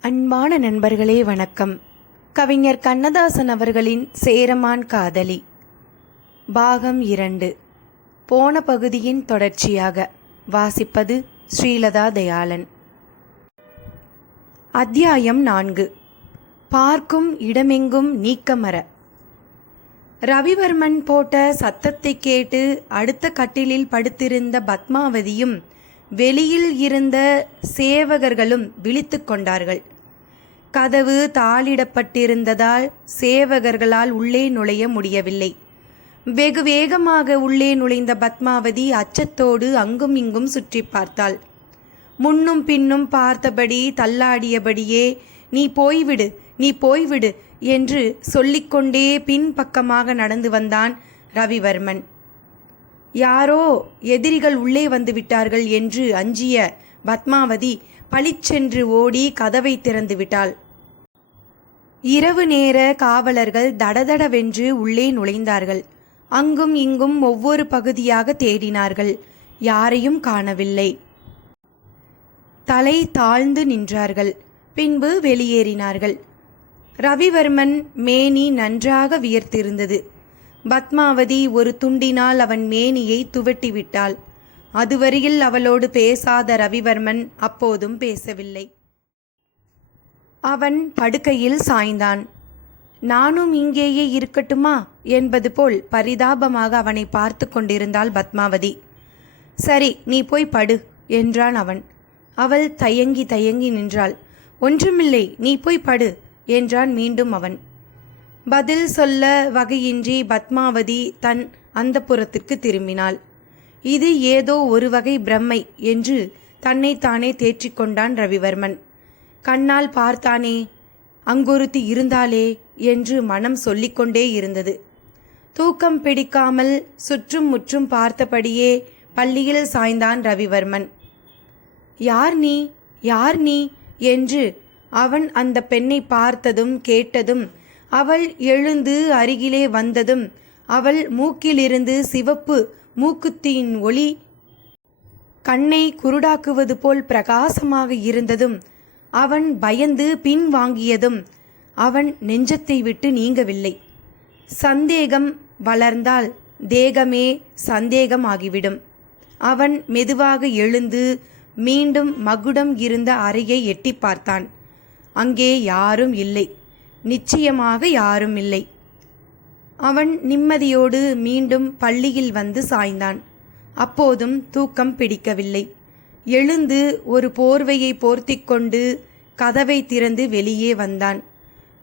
அன்பான நண்பர்களே வணக்கம். கவிஞர் கண்ணதாசன் அவர்களின் சேரமான் காதலி. பாகம் இரண்டு. போன பகுதியின் தொடர்ச்சியாக வாசிப்பது ஸ்ரீலதா தயாளன். அத்தியாயம் நான்கு. பார்க்கும் இடமெங்கும் நீக்கமர ரவிவர்மன் போட்ட சத்தத்தை கேட்டு அடுத்த கட்டிலில் படுத்திருந்த பத்மாவதியும் வெளியில் இருந்த சேவகர்களும் விழித்து கொண்டார்கள். கதவு தாளிடப்பட்டிருந்ததால் சேவகர்களால் உள்ளே நுழைய முடியவில்லை. வெகு வேகமாக உள்ளே நுழைந்த பத்மாவதி அச்சத்தோடு அங்கும் இங்கும் சுற்றி பார்த்தாள். முன்னும் பின்னும் பார்த்தபடி தள்ளாடியபடியே நீ போய்விடு நீ போய்விடு என்று சொல்லிக்கொண்டே பின்பக்கமாக நடந்து வந்தான் ரவிவர்மன். யாரோ எதிரிகள் உள்ளே வந்து விட்டார்கள் என்று அஞ்சிய பத்மாவதி பளிச்சென்று ஓடி கதவை திறந்து விட்டாள். இரவு நேர காவலர்கள் தடதடவென்று உள்ளே நுழைந்தார்கள். அங்கும் இங்கும் ஒவ்வொரு பகுதியாக தேடினார்கள். யாரையும் காணவில்லை. தலை தாழ்ந்து நின்றார்கள். பின்பு வெளியேறினார்கள். ரவிவர்மன் மேனி நன்றாக வியர்த்திருந்தது. பத்மாவதி ஒரு துண்டினால் அவன் மேனியை துவட்டிவிட்டாள். அதுவரையில் அவளோடு பேசாத ரவிவர்மன் அப்போதும் பேசவில்லை. அவன் படுக்கையில் சாய்ந்தான். நானும் இங்கேயே இருக்கட்டுமா? என்பது போல் பரிதாபமாக அவனை பார்த்து கொண்டிருந்தாள் பத்மாவதி. சரி நீ போய் படு என்றான் அவன். அவள் தயங்கி தயங்கி நின்றாள். ஒன்றுமில்லை நீ போய் படு என்றான் மீண்டும் அவன். பதில் சொல்ல வகையின்றி பத்மாவதி தன் அந்தப்புறத்திற்கு திரும்பினாள். இது ஏதோ ஒரு வகை பிரம்மை என்று தன்னைத்தானே தேற்றிக்கொண்டான் ரவிவர்மன். கண்ணால் பார்த்தானே அங்கொருத்தி இருந்தாளே என்று மனம் சொல்லிக்கொண்டே இருந்தது. தூக்கம் பிடிக்காமல் சுற்றும் முற்றும் பார்த்தபடியே பள்ளியில் சாய்ந்தான் ரவிவர்மன். யார் நீ? யார் நீ? என்று அவன் அந்த பெண்ணை பார்த்ததும் கேட்டதும் அவள் எழுந்து அருகிலே வந்ததும் அவள் மூக்கிலிருந்து சிவப்பு மூக்குத்தியின் ஒளி கண்ணை குருடாக்குவது போல் பிரகாசமாக இருந்ததும் அவன் பயந்து பின் வாங்கியதும் அவன் நெஞ்சத்தை விட்டு நீங்கவில்லை. சந்தேகம் வளர்ந்தால் தேகமே சந்தேகமாகிவிடும் அவன் மெதுவாக எழுந்து மீண்டும் மகுடம் இருந்த அறையை எட்டி பார்த்தான். அங்கே யாரும் இல்லை. நிச்சயமாக யாரும் இல்லை. அவன் நிம்மதியோடு மீண்டும் பள்ளியில் வந்து சாய்ந்தான். அப்போதும் தூக்கம் பிடிக்கவில்லை. எழுந்து ஒரு போர்வையை போர்த்திக் கொண்டு கதவை திறந்து வெளியே வந்தான்.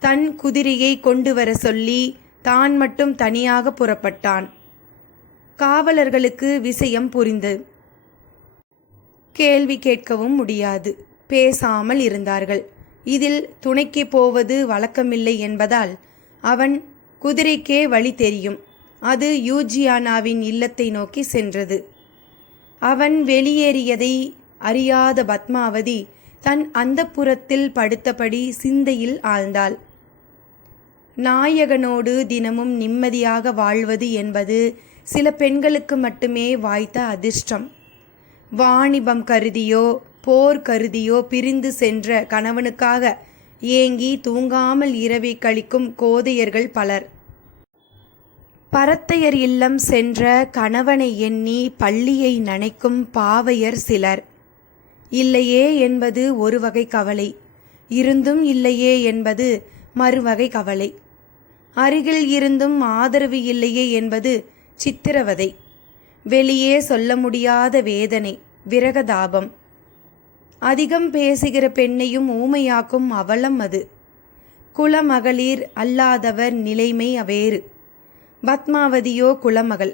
தன் குதிரையை கொண்டு வர சொல்லி தான் மட்டும் தனியாக புறப்பட்டான். காவலர்களுக்கு விஷயம் புரிந்து. கேள்வி கேட்கவும் முடியாது. பேசாமல் இருந்தார்கள். இதில் துணைக்கு போவது வழக்கமில்லை என்பதால் அவன் குதிரைக்கே வழி தெரியும். அது யூஜியானாவின் இல்லத்தை நோக்கி சென்றது. அவன் வெளியேறியதை அறியாத பத்மாவதி தன் அந்தப்புறத்தில் படுத்தபடி சிந்தையில் ஆழ்ந்தாள். நாயகனோடு தினமும் நிம்மதியாக வாழ்வது என்பது சில பெண்களுக்கு மட்டுமே வாய்த்த அதிர்ஷ்டம். வாணிபம் கருதியோ போர் கருதியோ பிரிந்து சென்ற கணவனுக்காக ஏங்கி தூங்காமல் இரவை கழிக்கும் கோதையர்கள் பலர். பரத்தையர் இல்லம் சென்ற கணவனை எண்ணி பள்ளியை நனைக்கும் பாவையர் சிலர். இல்லையே என்பது ஒரு வகை கவலை இருந்தும் இல்லையே என்பது மறுவகை கவலை. அருகில் இருந்தும் ஆதரவு இல்லையே என்பது சித்திரவதை. வெளியே சொல்ல முடியாத வேதனை விரகதாபம். அதிகம் பேசுகிற பெண்ணையும் ஊமையாக்கும் அவலம் அது. குலமகளிர் அல்லாதவர் நிலைமை வேறு பத்மாவதியோ குலமகள்.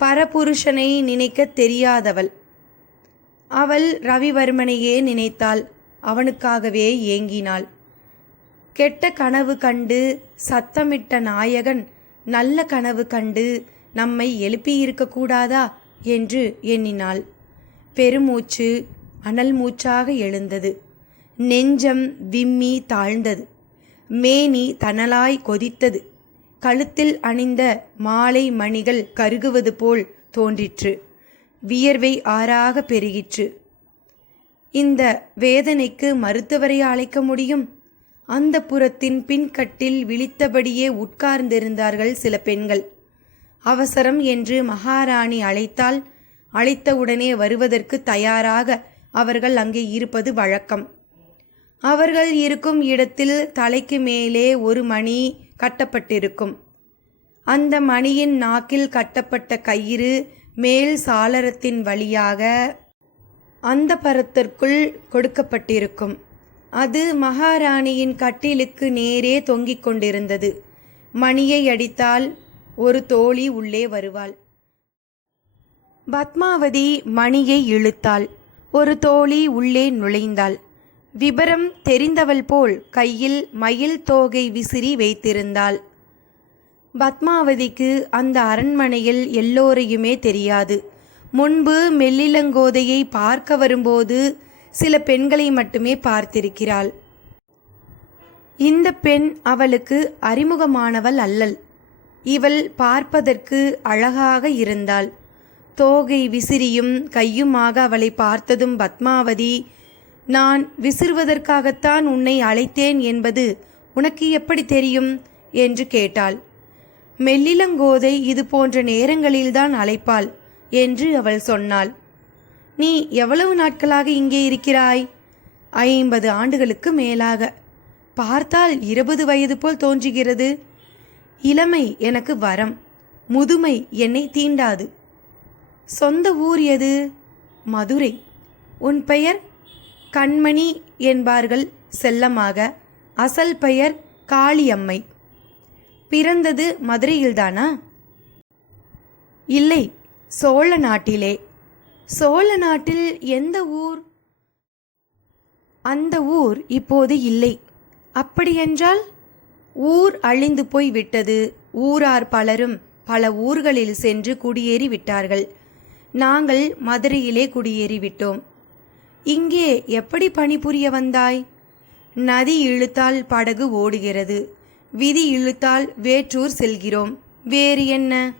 பரபுருஷனை நினைக்க தெரியாதவள். அவள் ரவிவர்மனையே நினைத்தாள் அவனுக்காகவே ஏங்கினாள். கெட்ட கனவு கண்டு சத்தமிட்ட நாயகன் நல்ல கனவு கண்டு நம்மை எழுப்பியிருக்கக்கூடாதா என்று எண்ணினாள். பெருமூச்சு அனல் மூச்சாக எழுந்தது. நெஞ்சம் விம்மி தாழ்ந்தது. மேனி தனலாய் கொதித்தது. கழுத்தில் அணிந்த மாலை மணிகள் கருகுவது போல் தோன்றிற்று. வியர்வை ஆறாக பெருகிற்று. இந்த வேதனைக்கு மருத்துவரை அழைக்க முடியும்? அந்த புறத்தின் பின்கட்டில் விழித்தபடியே உட்கார்ந்திருந்தார்கள் சில பெண்கள். அவசரம் என்று மகாராணி அழைத்தால் அழைத்தவுடனே வருவதற்கு தயாராக அவர்கள் அங்கே இருப்பது வழக்கம். அவர்கள் இருக்கும் இடத்தில் தலைக்கு மேலே ஒரு மணி கட்டப்பட்டிருக்கும். அந்த மணியின் நாக்கில் கட்டப்பட்ட கயிறு மேல் சாளரத்தின் வழியாக அந்த பரத்திற்குள் கொடுக்கப்பட்டிருக்கும். அது மகாராணியின் கட்டிலுக்கு நேரே தொங்கிக் கொண்டிருந்தது. மணியை அடித்தால் ஒரு தோழி உள்ளே வருவாள். பத்மாவதி மணியை இழுத்தாள். ஒரு தோழி உள்ளே நுழைந்தாள். விபரம் தெரிந்தவள் போல் கையில் மயில் தோகை விசிறி வைத்திருந்தாள். பத்மாவதிக்கு அந்த அரண்மனையில் எல்லோரையுமே தெரியாது. முன்பு மெல்லிலங்கோதையை பார்க்க வரும்போது சில பெண்களை மட்டுமே பார்த்திருக்கிறாள். இந்த பெண் அவளுக்கு அறிமுகமானவள் அல்லல் இவள் பார்ப்பதற்கு அழகாக இருந்தாள். தோகை விசிறியும் கையுமாக அவளை பார்த்ததும் பத்மாவதி நான் விசிறுவதற்காகத்தான் உன்னை அழைத்தேன் என்பது உனக்கு எப்படி தெரியும்? என்று கேட்டாள். மெல்லிலங்கோதை இது போன்ற நேரங்களில்தான் அழைப்பாள் என்று அவள் சொன்னாள். நீ எவ்வளவு நாட்களாக இங்கே இருக்கிறாய்? ஐம்பது ஆண்டுகளுக்கு மேலாக. பார்த்தால் இருபது வயது போல் தோன்றுகிறது. இளமை எனக்கு வரம் முதுமை என்னை தீண்டாது. சொந்த ஊர் எது? மதுரை. உன் பெயர்? கண்மணி என்பார்கள் செல்லமாக. அசல் பெயர்? காளியம்மை. பிறந்தது மதுரையில்தானா? இல்லை சோழ நாட்டிலே. சோழ நாட்டில் எந்த ஊர்? அந்த ஊர் இப்போது இல்லை. அப்படியென்றால் ஊர் அழிந்து போய் விட்டது ஊரார் பலரும் பல ஊர்களில் சென்று குடியேறி விட்டார்கள் நாங்கள் மதுரையிலே குடியேறிவிட்டோம். இங்கே எப்படி பணிபுரிய வந்தாய்? நதி இழுத்தால் படகு ஓடுகிறது. விதி இழுத்தால் வேற்றூர் செல்கிறோம். வேறு என்ன?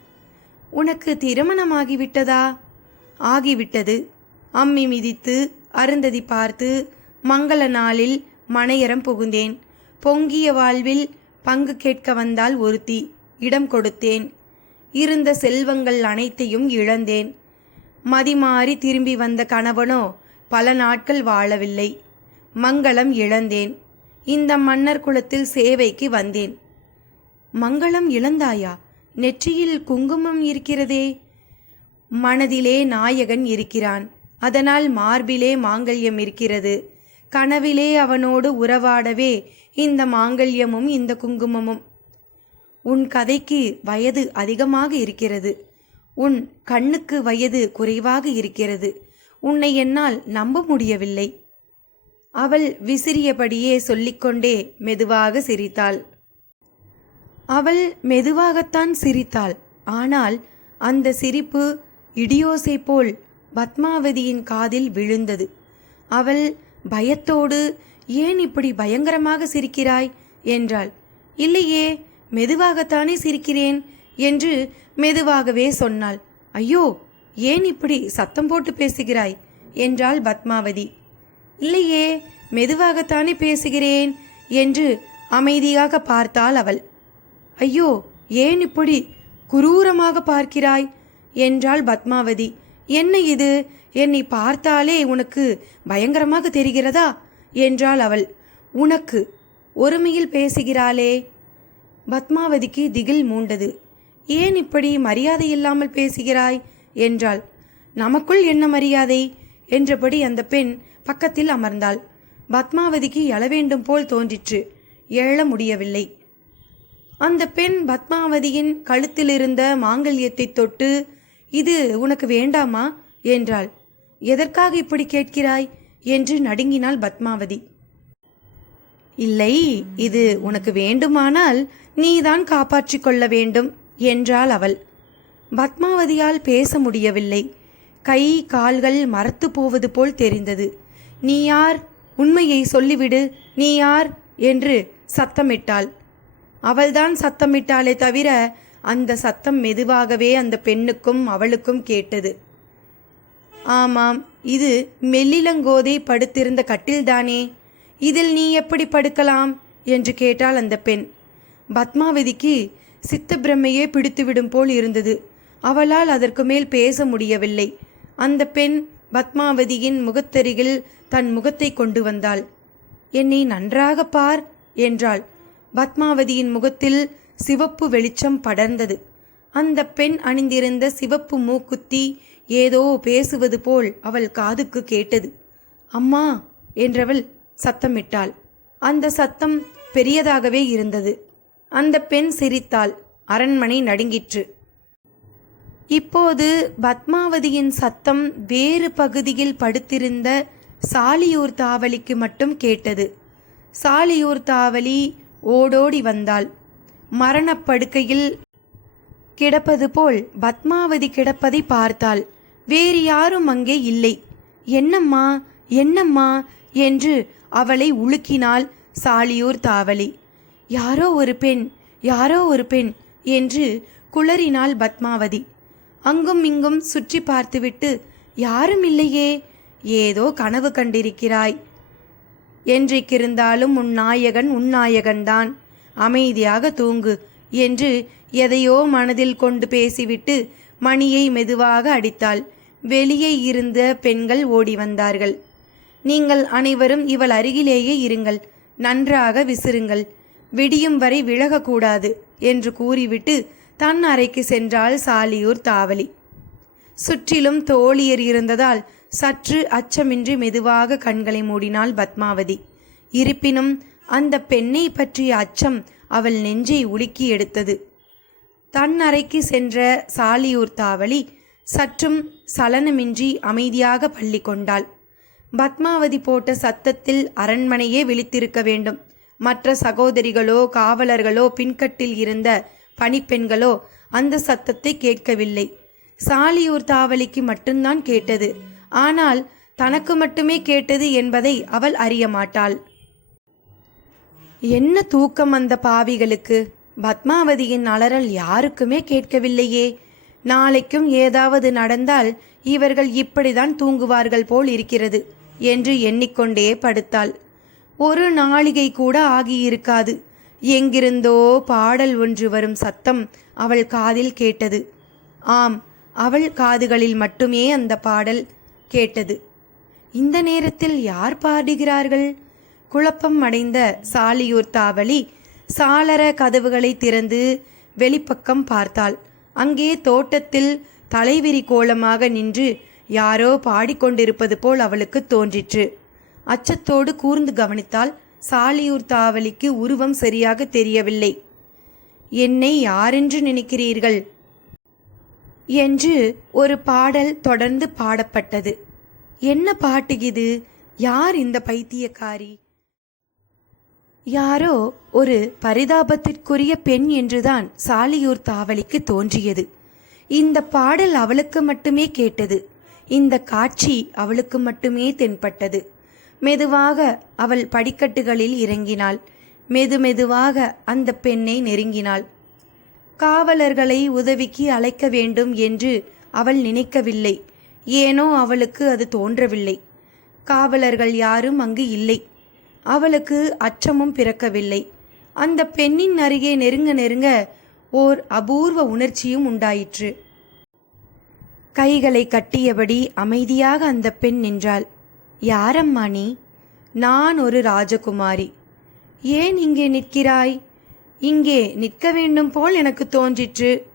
உனக்கு திருமணமாகிவிட்டதா? ஆகிவிட்டது. அம்மி மிதித்து அருந்ததி பார்த்து மங்கள நாளில் மனையரம் புகுந்தேன். பொங்கிய வாழ்வில் பங்கு கேட்க வந்தால் ஒருத்தி இடம் கொடுத்தேன். இருந்த செல்வங்கள் அனைத்தையும் இழந்தேன். மதிமாறி திரும்பி வந்த கணவனோ பல நாட்கள் வாழவில்லை. மங்களம் இழந்தேன். இந்த மன்னர் குலத்தில் சேவைக்கு வந்தேன். மங்களம் இழந்தாயா? நெற்றியில் குங்குமம் இருக்கிறதே. மனதிலே நாயகன் இருக்கிறான். அதனால் மார்பிலே மாங்கல்யம் இருக்கிறது. கனவிலே அவனோடு உறவாடவே இந்த மாங்கல்யமும் இந்த குங்குமமும். உன் கதைக்கு வயது அதிகமாக இருக்கிறது. உன் கண்ணுக்கு வயது குறைவாக இருக்கிறது. உன்னை என்னால் நம்ப முடியவில்லை. அவள் விசிறியபடியே சொல்லிக்கொண்டே மெதுவாக சிரித்தாள். அவள் மெதுவாகத்தான் சிரித்தாள். ஆனால் அந்த சிரிப்பு இடியோசை போல் பத்மாவதியின் காதில் விழுந்தது. அவள் பயத்தோடு ஏன் இப்படி பயங்கரமாக சிரிக்கிறாய்? என்றாள். இல்லையே மெதுவாகத்தானே சிரிக்கிறேன் என்று மெதுவாகவே சொன்னாள். ஐயோ ஏன் இப்படி சத்தம் போட்டு பேசுகிறாய்? என்றாள் பத்மாவதி. இல்லையே மெதுவாகத்தானே பேசுகிறேன் என்று அமைதியாக பார்த்தாள் அவள். ஐயோ ஏன் இப்படி குரூரமாக பார்க்கிறாய்? என்றாள் பத்மாவதி. என்ன இது? என்னை பார்த்தாலே உனக்கு பயங்கரமாக தெரிகிறதா? என்றாள் அவள். உனக்கு ஒருமையில் பேசுகிறாளே. பத்மாவதிக்கு திகில் மூண்டது. ஏன் இப்படி மரியாதை இல்லாமல் பேசுகிறாய்? என்றாள். நமக்குள் என்ன மரியாதை? என்றபடி அந்த பெண் பக்கத்தில் அமர்ந்தாள். பத்மாவதிக்கு எழ வேண்டும் போல் தோன்றிற்று. எழ முடியவில்லை. அந்த பெண் பத்மாவதியின் கழுத்திலிருந்த மாங்கல்யத்தை தொட்டு இது உனக்கு வேண்டாமா? என்றாள். எதற்காக இப்படி கேட்கிறாய்? என்று நடுங்கினாள் பத்மாவதி. இல்லை இது உனக்கு வேண்டுமானால் நீதான் காப்பாற்றிக் கொள்ள வேண்டும். என்றாள் அவள். பத்மாவதியால் பேச முடியவில்லை. கை கால்கள் மரத்து போவது போல் தெரிந்தது. நீ யார்? உண்மையை சொல்லிவிடு. நீ யார்? என்று சத்தமிட்டாள். அவள்தான் சத்தமிட்டாளே தவிர அந்த சத்தம் மெதுவாகவே அந்த பெண்ணுக்கும் அவளுக்கும் கேட்டது. ஆமாம் இது மெல்லிலங்கோதை படுத்திருந்த கட்டில்தானே? இதில் நீ எப்படி படுக்கலாம்? என்று கேட்டாள் அந்த பெண். பத்மாவதிக்கு சித்த பிடித்துவிடும் போல் இருந்தது. அவளால் அதற்கு மேல் பேச முடியவில்லை. அந்த பெண் பத்மாவதியின் முகத்தருகில் தன் முகத்தை கொண்டு வந்தாள். என்னை நன்றாக பார் என்றாள். பத்மாவதியின் முகத்தில் சிவப்பு வெளிச்சம் படர்ந்தது. அந்த பெண் அணிந்திருந்த சிவப்பு மூக்குத்தி ஏதோ பேசுவது போல் அவள் காதுக்கு கேட்டது. அம்மா என்றவள் சத்தமிட்டாள். அந்த சத்தம் பெரியதாகவே இருந்தது. அந்த பெண் சிரித்தாள். அரண்மனை நடுங்கிற்று. இப்போது பத்மாவதியின் சத்தம் வேறு பகுதியில் படுத்திருந்த சாலியூர் தாவலிக்கு மட்டும் கேட்டது. சாலியூர் தாவலி ஓடோடி வந்தாள். மரணப்படுக்கையில் கிடப்பது போல் பத்மாவதி கிடப்பதை பார்த்தாள். வேறு யாரும் அங்கே இல்லை. என்னம்மா என்னம்மா? என்று அவளை உலுக்கினாள் சாலியூர் தாவலி. யாரோ ஒரு பெண் யாரோ ஒரு பெண் என்று குளறினாள் பத்மாவதி. அங்கும் இங்கும் சுற்றி பார்த்துவிட்டு யாரும் இல்லையே ஏதோ கனவு கண்டிருக்கிறாய். என்றைக்கிருந்தாலும் உன் நாயகன் உன் நாயகன்தான் அமைதியாக தூங்கு என்று எதையோ மனதில் கொண்டு பேசிவிட்டு மணியை மெதுவாக அடித்தாள். வெளியே இருந்த பெண்கள் ஓடி வந்தார்கள். நீங்கள் அனைவரும் இவள் அருகிலேயே இருங்கள் நன்றாக விசிறுங்கள் விடியும் வரை விலகக்கூடாது என்று கூறிவிட்டு தன் அறைக்கு சென்றாள் சாலியூர் தாவலி சுற்றிலும் தோழியர் இருந்ததால் சற்று அச்சமின்றி மெதுவாக கண்களை மூடினாள் பத்மாவதி. இருப்பினும் அந்த பெண்ணை பற்றிய அச்சம் அவள் நெஞ்சை உலுக்கி எடுத்தது. தன் அறைக்கு சென்ற சாலியூர் தாவலி சற்றும் சலனமின்றி அமைதியாக பள்ளி கொண்டாள். பத்மாவதி போட்ட சத்தத்தில் அரண்மனையே விழித்திருக்க வேண்டும். மற்ற சகோதரிகளோ காவலர்களோ பின்கட்டில் இருந்த பணிப்பெண்களோ அந்த சத்தத்தை கேட்கவில்லை. சாலியூர் தாவலிக்கு மட்டும்தான் கேட்டது. ஆனால் தனக்கு மட்டுமே கேட்டது என்பதை அவள் அறிய மாட்டாள். என்ன தூக்கம் அந்த பாவிகளுக்கு? பத்மாவதியின் அலறல் யாருக்குமே கேட்கவில்லையே. நாளைக்கும் ஏதாவது நடந்தால் இவர்கள் இப்படிதான் தூங்குவார்கள் போல் இருக்கிறது என்று எண்ணிக்கொண்டே படுத்தாள். ஒரு நாளிகை கூட ஆகியிருக்காது. எங்கிருந்தோ பாடல் ஒன்று வரும் சத்தம் அவள் காதில் கேட்டது. ஆம் அவள் காதுகளில் மட்டுமே அந்த பாடல் கேட்டது. இந்த நேரத்தில் யார் பாடுகிறார்கள்? குழப்பம் அடைந்த சாலியூர் தாவலி சாளர கதவுகளை திறந்து வெளிப்பக்கம் பார்த்தாள். அங்கே தோட்டத்தில் தலைவிரி கோலமாக நின்று யாரோ பாடிக்கொண்டிருப்பது போல் அவளுக்கு தோன்றிற்று. அச்சத்தோடு கூர்ந்து கவனித்தால் சாலியூர் தாவலிக்கு உருவம் சரியாக தெரியவில்லை. என்னை யாரென்று நினைக்கிறீர்கள்? என்று ஒரு பாடல் தொடர்ந்து பாடப்பட்டது. என்ன பாட்டு இது? யார் இந்த பைத்தியக்காரி? யாரோ ஒரு பரிதாபத்திற்குரிய பெண் என்றுதான் சாலியூர் தாவலிக்கு தோன்றியது. இந்த பாடல் அவளுக்கு மட்டுமே கேட்டது. இந்த காட்சி அவளுக்கு மட்டுமே தென்பட்டது. மெதுவாக அவள் படிக்கட்டுகளில் இறங்கினாள். மெது மெதுவாக அந்த பெண்ணை நெருங்கினாள். காவலர்களை உதவிக்கு அழைக்க வேண்டும் என்று அவள் நினைக்கவில்லை. ஏனோ அவளுக்கு அது தோன்றவில்லை. காவலர்கள் யாரும் அங்கு இல்லை. அவளுக்கு அச்சமும் பிறக்கவில்லை. அந்த பெண்ணின் அருகே நெருங்க நெருங்க ஓர் அபூர்வ உணர்ச்சியும் உண்டாயிற்று. கைகளை கட்டியபடி அமைதியாக அந்த பெண் நின்றாள். யாரம்மா நீ? நான் ஒரு ராஜகுமாரி. ஏன் இங்கே நிற்கிறாய்? இங்கே நிற்க வேண்டும் போல் எனக்கு தோன்றிற்று.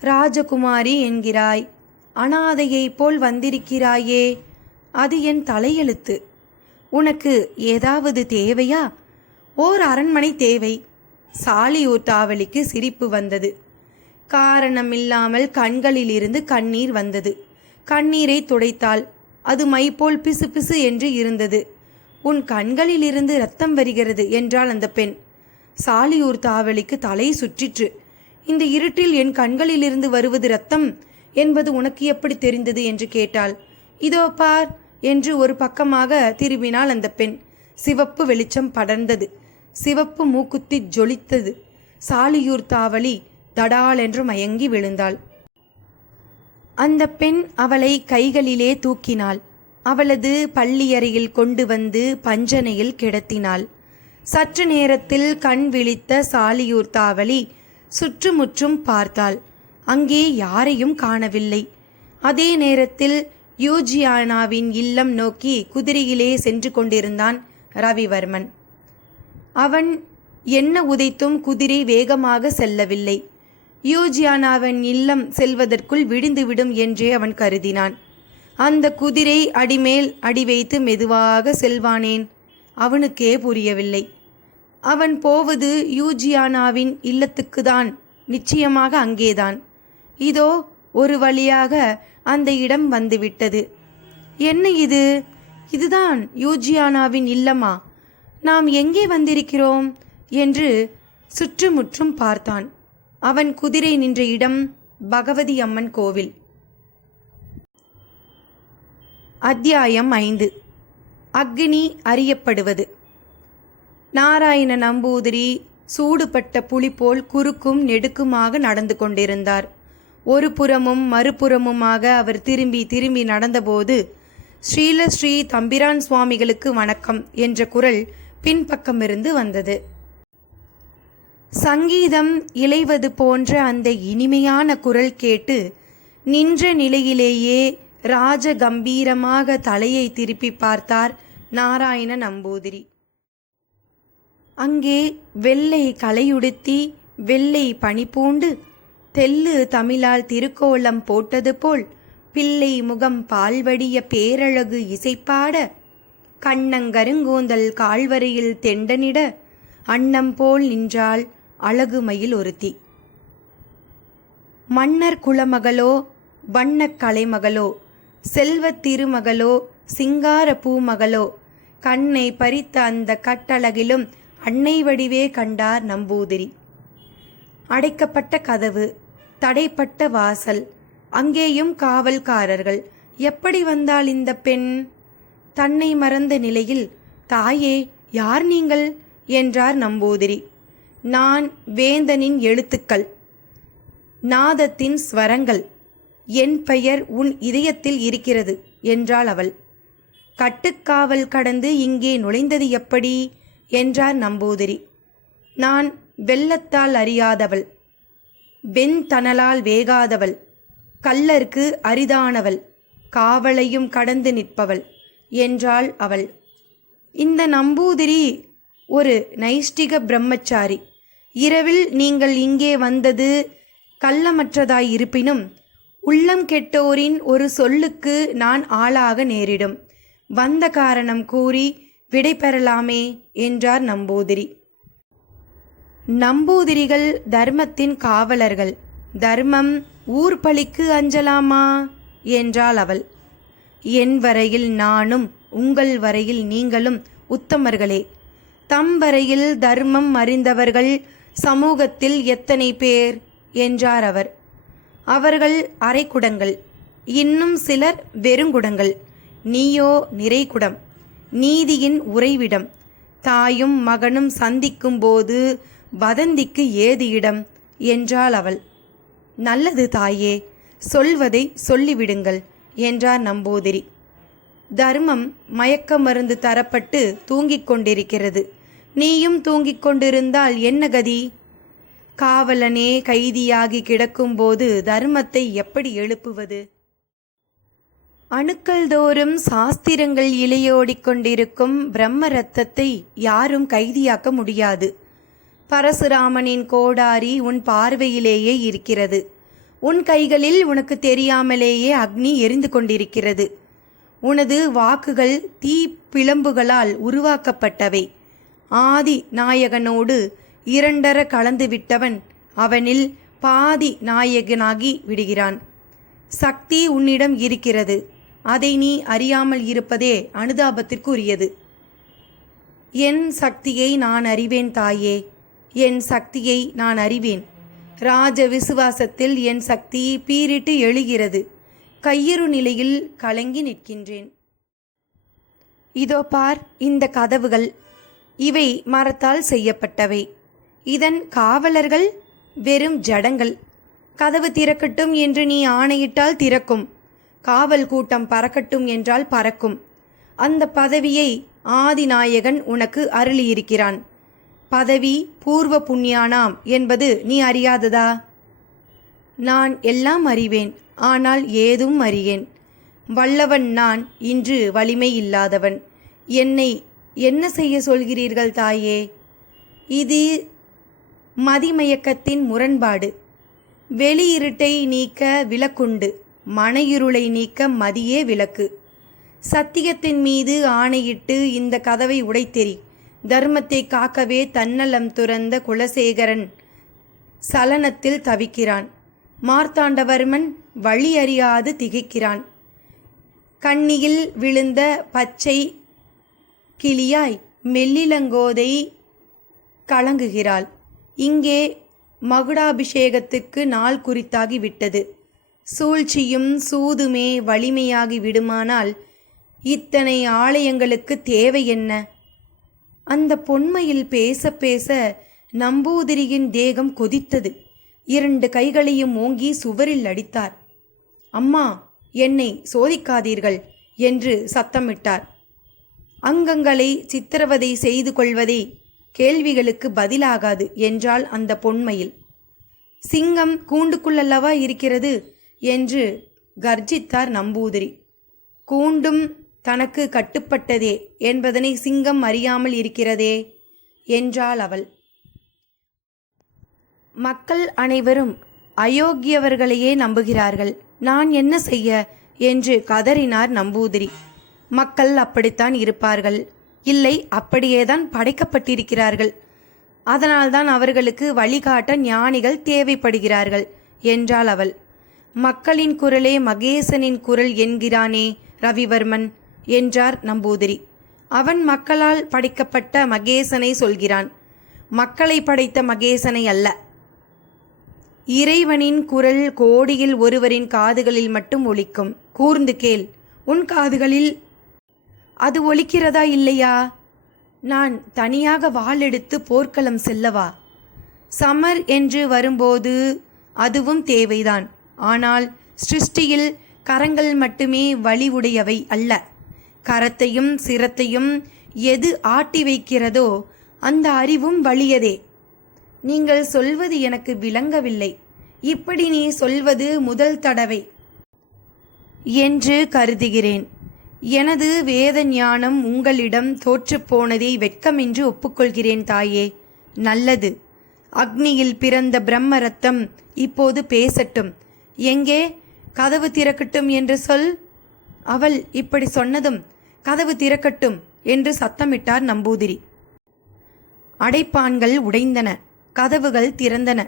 ராஜகுமாரி என்கிறாய் அனாதையைப் போல் வந்திருக்கிறாயே அது என் தலையெழுத்து. உனக்கு ஏதாவது தேவையா? ஓர் அரண்மனை தேவை. சாலியூர் தாவலிக்கு சிரிப்பு வந்தது. காரணமில்லாமல் கண்களிலிருந்து கண்ணீர் வந்தது. கண்ணீரை துடைத்தாள். அது மைப்போல் பிசு பிசு என்று இருந்தது. உன் கண்களிலிருந்து ரத்தம் வருகிறது என்றாள் அந்த பெண். சாலியூர் தாவலிக்கு தலை சுற்றிற்று. இந்த இருட்டில் என் கண்களிலிருந்து வருவது ரத்தம் என்பது உனக்கு எப்படி தெரிந்தது என்று கேட்டாள். இதோ பார் என்று ஒரு பக்கமாக திரும்பினாள் அந்த பெண். சிவப்பு வெளிச்சம் படர்ந்தது. சிவப்பு மூக்குத்தி ஜொலித்தது. சாலியூர் தாவலி தடால் என்று மயங்கி விழுந்தாள். அந்த பெண் அவளை கைகளிலே தூக்கினாள். அவளது பள்ளியறையில் கொண்டு வந்து பஞ்சனையில் கிடத்தினாள். சற்று நேரத்தில் கண் விழித்த சாலியூர் தாவலி சுற்றுமுற்றும் பார்த்தாள். அங்கே யாரையும் காணவில்லை. அதே நேரத்தில் யூஜியானாவின் இல்லம் நோக்கி குதிரையிலே சென்று கொண்டிருந்தான் ரவிவர்மன். அவன் என்ன உதைத்தும் குதிரை வேகமாக செல்லவில்லை. யூஜியானாவின் இல்லம் செல்வதற்குள் விடிந்துவிடும் என்றே அவன் கருதினான். அந்த குதிரை அடிமேல் அடி வைத்து மெதுவாக செல்வானேன். அவனுக்கே புரியவில்லை. அவன் போவது யூஜியானாவின் இல்லத்துக்குதான் நிச்சயமாக அங்கேதான். இதோ ஒரு வழியாக அந்த இடம் வந்துவிட்டது. என்ன இது? இதுதான் யூஜியானாவின் இல்லமா? நாம் எங்கே வந்திருக்கிறோம்? என்று சுற்றுமுற்றும் பார்த்தான். அவன் குதிரை நின்ற இடம் பகவதி அம்மன் கோவில். அத்தியாயம் ஐந்து. அக்னி அறியப்படுவது. நாராயண நம்பூதிரி சூடுபட்ட புலி போல் குறுக்கும் நெடுக்குமாக நடந்து கொண்டிருந்தார். ஒரு புறமும் மறுபுறமுமாக அவர் திரும்பி திரும்பி நடந்தபோது ஸ்ரீல ஸ்ரீ தம்பிரான் சுவாமிகளுக்கு வணக்கம் என்ற குரல் பின்பக்கமிருந்து வந்தது. சங்கீதம் இளைவது போன்ற அந்த இனிமையான குரல் கேட்டு நின்ற நிலையிலேயே ராஜ கம்பீரமாக தலையை திருப்பி பார்த்தார் நாராயண நம்பூதிரி. அங்கே வெள்ளை கலையுடுத்தி வெள்ளை பனிபூண்டு தெல்லு தமிழால் திருக்கோலம் போட்டது போல் பிள்ளை முகம் பால்வடிய பேரழகு இசைப்பாட கண்ணங்கருங்கூந்தல் கால்வரையில் தெண்டனிட அன்னம் போல் நின்றாள் அழகுமையில் ஒருத்தி. மன்னர் குலமகளோ வண்ணக் கலைமகளோ செல்வத் திருமகளோ சிங்கார பூமகளோ கண்ணை பறித்த அந்த கட்டழகிலும் அன்னை வடிவே கண்டார் நம்பூதிரி. அடைக்கப்பட்ட கதவு தடைப்பட்ட வாசல் அங்கேயும் காவல்காரர்கள். எப்படி வந்தாள் இந்த பெண்? தன்னை மறந்த நிலையில் தாயே யார் நீங்கள்? என்றார் நம்பூதிரி. நான் வேந்தனின் எழுத்துக்கள். நாதத்தின் ஸ்வரங்கள். என் பெயர் உன் இதயத்தில் இருக்கிறது என்றாள் அவள். கட்டுக்காவல் கடந்து இங்கே நுழைந்தது எப்படி? என்றார் நம்பூதிரி. நான் வெள்ளத்தால் அறியாதவள். வெண்தணலால் வேகாதவள். கல்லர்க்கு அரிதானவள். காவலையும் கடந்து நிற்பவள் என்றாள் அவள். இந்த நம்பூதிரி ஒரு நைஷ்டிக பிரம்மச்சாரி. இரவில் நீங்கள் இங்கே வந்தது கள்ளமற்றதாய் இருப்பினும் உள்ளம் கெட்டோரின் ஒரு சொல்லுக்கு நான் ஆளாக நேரிடும். வந்த காரணம் கூறி விடை பெறலாமே என்றார் நம்பூதிரி. நம்பூதிரிகள் தர்மத்தின் காவலர்கள். தர்மம் ஊர் பழிக்கு அஞ்சலாமா? என்றாள் அவள். என் வரையில் நானும் உங்கள் வரையில் நீங்களும் உத்தமர்களே. தம் வரையில் தர்மம் அறிந்தவர்கள் சமூகத்தில் எத்தனை பேர்? என்றார் அவர். அவர்கள் அரைக்குடங்கள். இன்னும் சிலர் வெறுங்குடங்கள். நீயோ நிறைகுடம். நீதியின் உறைவிடம். தாயும் மகனும் சந்திக்கும் போது வதந்திக்கு ஏது இடம் என்றாள் அவள். நல்லது தாயே சொல்வதை சொல்லிவிடுங்கள் என்றார் நம்பூதிரி. தர்மம் மயக்க மருந்து தரப்பட்டு தூங்கிக் கொண்டிருக்கிறது. நீயும் தூங்கிக் கொண்டிருந்தால் என்ன கதி? காவலனே கைதியாகி கிடக்கும்போது தர்மத்தை எப்படி எழுப்புவது? அணுக்கள் தோறும் சாஸ்திரங்கள் இலையோடிக் கொண்டிருக்கும் பிரம்ம ரத்தத்தை யாரும் கைதியாக்க முடியாது. பரசுராமனின் கோடாரி உன் பார்வையிலேயே இருக்கிறது. உன் கைகளில் உனக்கு தெரியாமலேயே அக்னி எரிந்து கொண்டிருக்கிறது. உனது வாக்குகள் தீ பிளம்புகளால் உருவாக்கப்பட்டவை. ஆதி நாயகனோடு இரண்டர கலந்து விட்டவன் அவனில் பாதி நாயகனாகி விடுகிறான். சக்தி உன்னிடம் இருக்கிறது. அதை நீ அறியாமல் இருப்பதே அனுதாபத்திற்குரியது. என் சக்தியை நான் அறிவேன் தாயே. என் சக்தியை நான் அறிவேன். ராஜ விசுவாசத்தில் என் சக்தி பீரிட்டு எழுகிறது. கையிறு நிலையில் கலங்கி நிற்கின்றேன். இதோ பார் இந்த கதவுகள் இவை மரத்தால் செய்யப்பட்டவை. இதன் காவலர்கள் வெறும் ஜடங்கள். கதவு திறக்கட்டும் என்று நீ ஆணையிட்டால் திறக்கும். காவல் கூட்டம் பறக்கட்டும் என்றால் பறக்கும். அந்த பதவியை ஆதிநாயகன் உனக்கு அருளியிருக்கிறான். பதவி பூர்வ புண்ணியானாம் என்பது நீ அறியாததா? நான் எல்லாம் அறிவேன் ஆனால் ஏதும் அறியேன். வல்லவன் நான் இன்று வலிமை இல்லாதவன். என்னை என்ன செய்ய சொல்கிறீர்கள் தாயே? இது மதிமயக்கத்தின் முரண்பாடு. வெளியிருட்டை நீக்க விளக்குண்டு மனையிருளை நீக்க மதியே விளக்கு. சத்தியத்தின் மீது ஆணையிட்டு இந்த கதவை உடைத்தெறி தர்மத்தை காக்கவே தன்னலம் துறந்த குலசேகரன் சலனத்தில் தவிக்கிறான். மார்த்தாண்டவர்மன் வழி அறியாது திகைக்கிறான். கண்ணியில் விழுந்த பச்சை கிளியாய் மெல்லிலங்கோதை கலங்குகிறாள். இங்கே மகுடாபிஷேகத்துக்கு நாள் குறித்தாகி விட்டது சூழ்ச்சியும் சூதுமே வலிமையாகி விடுமானால் இத்தனை ஆலயங்களுக்கு தேவை என்ன? அந்த பொன்மையில் பேச பேச நம்பூதிரியின் தேகம் கொதித்தது. இரண்டு கைகளையும் ஓங்கி சுவரில் அடித்தார். அம்மா என்னை சோதிக்காதீர்கள் என்று சத்தமிட்டார். அங்கங்களை சித்திரவதை செய்து கொள்வதே கேள்விகளுக்கு பதிலாகாது என்றால் அந்த பொன்மையில். சிங்கம் கூண்டுக்குள்ளல்லவா இருக்கிறது என்று கர்ஜித்தார் நம்பூதிரி. கூண்டும் தனக்கு கட்டுப்பட்டதே என்பதனை சிங்கம் அறியாமல் இருக்கிறதே என்றாள் அவள். மக்கள் அனைவரும் அயோக்கியவர்களையே நம்புகிறார்கள். நான் என்ன செய்ய? என்று கதறினார் நம்பூதிரி. மக்கள் அப்படித்தான் இருப்பார்கள். இல்லை அப்படியேதான் படைக்கப்பட்டிருக்கிறார்கள். அதனால்தான் அவர்களுக்கு வழிகாட்ட ஞானிகள் தேவைப்படுகிறார்கள் என்றாள் அவள். மக்களின் குரலே மகேசனின் குரல் என்கிறானே ரவிவர்மன் என்றார் நம்பூதிரி. அவன் மக்களால் படைக்கப்பட்ட மகேசனை சொல்கிறான். மக்களை படைத்த மகேசனை அல்ல. இறைவனின் குரல் கோடியில் ஒருவரின் காதுகளில் மட்டும் ஒலிக்கும். கூர்ந்து கேள் உன் காதுகளில் அது ஒலிக்கிறதா இல்லையா? நான் தனியாக வாளெடுத்து போர்க்களம் செல்லவா? சமர் என்று வரும்போது அதுவும் தேவைதான். ஆனால் சிருஷ்டியில் கரங்கள் மட்டுமே வலிவுடையவை அல்ல. கரத்தையும் சிரத்தையும் எது ஆட்டி வைக்கிறதோ அந்த அறிவும் வலியதே நீங்கள் சொல்வது எனக்கு விளங்கவில்லை. இப்படி நீ சொல்வது முதல் தடவை. என்று கருதுகிறேன். எனது வேத ஞானம் உங்களிடம் தோற்றுப்போனதை வெட்கமின்றி ஒப்புக்கொள்கிறேன் தாயே. நல்லது. அக்னியில் பிறந்த பிரம்ம ரத்தம் இப்போது பேசட்டும். எங்கே? கதவு திறக்கட்டும் என்று சொல். அவள் இப்படி சொன்னதும் கதவு திறக்கட்டும் என்று சத்தமிட்டார் நம்பூதிரி. அடைப்பான்கள் உடைந்தன. கதவுகள் திறந்தன.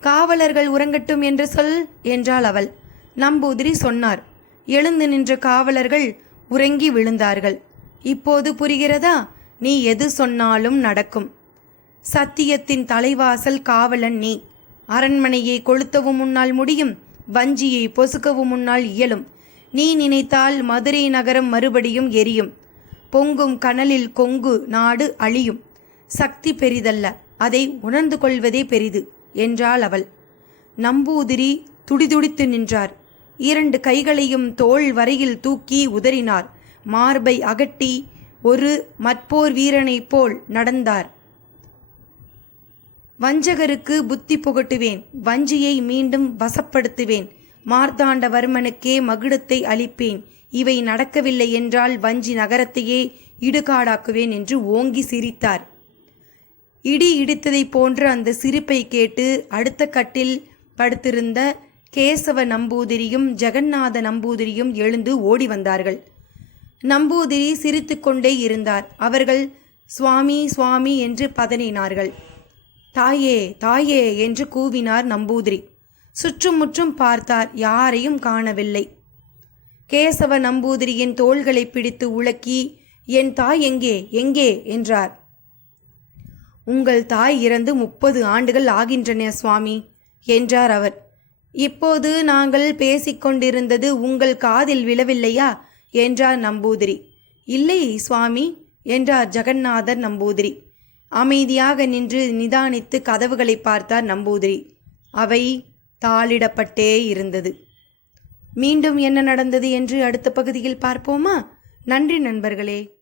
காவலர்கள் உறங்கட்டும் என்று சொல் என்றாள் அவள். நம்பூதிரி சொன்னார். எழுந்து நின்ற காவலர்கள் உறங்கி விழுந்தார்கள். இப்போது புரிகிறதா? நீ எது சொன்னாலும் நடக்கும். சத்தியத்தின் தலைவாசல் காவலன் நீ. அரண்மனையை கொளுத்தவும் முன்னால் முடியும். வஞ்சியை பொசுக்கவும் முன்னால் இயலும். நீ நினைத்தால் மதுரை நகரம் மறுபடியும் எரியும். பொங்கும் கனலில் கொங்கு நாடு அழியும். சக்தி பெரிதல்ல. அதை உணர்ந்து கொள்வதே பெரிது என்றாள் அவள். நம்பூதிரி துடிதுடித்து நின்றார். இரண்டு கைகளையும் தோள் வரையில் தூக்கி உதறினார். மார்பை அகட்டி ஒரு மற்போர் வீரனைப் போல் நடந்தார். வஞ்சகருக்கு புத்தி புகட்டுவேன். வஞ்சியை மீண்டும் வசப்படுத்துவேன். மார்த்தாண்டவர்மனுக்கே மகுடத்தை அளிப்பேன். இவை நடக்கவில்லை என்றால் வஞ்சி நகரத்தையே இடுகாடாக்குவேன் என்று ஓங்கி சிரித்தார். இடி இடித்ததைப் போன்ற அந்த சிரிப்பை கேட்டு அடுத்த கட்டில் படுத்திருந்த கேசவ நம்பூதிரியும் ஜெகநாத நம்பூதிரியும் எழுந்து ஓடி வந்தார்கள். நம்பூதிரி சிரித்துக்கொண்டே இருந்தார். அவர்கள் சுவாமி சுவாமி என்று பதனினார்கள் தாயே தாயே என்று கூவினார் நம்பூதிரி. சுற்றும் முற்றும் பார்த்தார் யாரையும் காணவில்லை. கேசவ நம்பூதிரியின் தோள்களை பிடித்து உலக்கி என் தாய் எங்கே எங்கே? என்றார். உங்கள் தாய் இறந்து முப்பது ஆண்டுகள் ஆகின்றன சுவாமி என்றார் அவர். இப்போது நாங்கள் பேசிக்கொண்டிருந்தது உங்கள் காதில் விழவில்லையா? என்றார் நம்பூதிரி. இல்லை சுவாமி என்றார் ஜெகநாதர் நம்பூதிரி. அமைதியாக நின்று நிதானித்து கதவுகளை பார்த்தார் நம்பூதிரி. அவை தாளிடப்பட்டே இருந்தது. மீண்டும் என்ன நடந்தது என்று அடுத்த பகுதியில் பார்ப்போமா? நன்றி நண்பர்களே.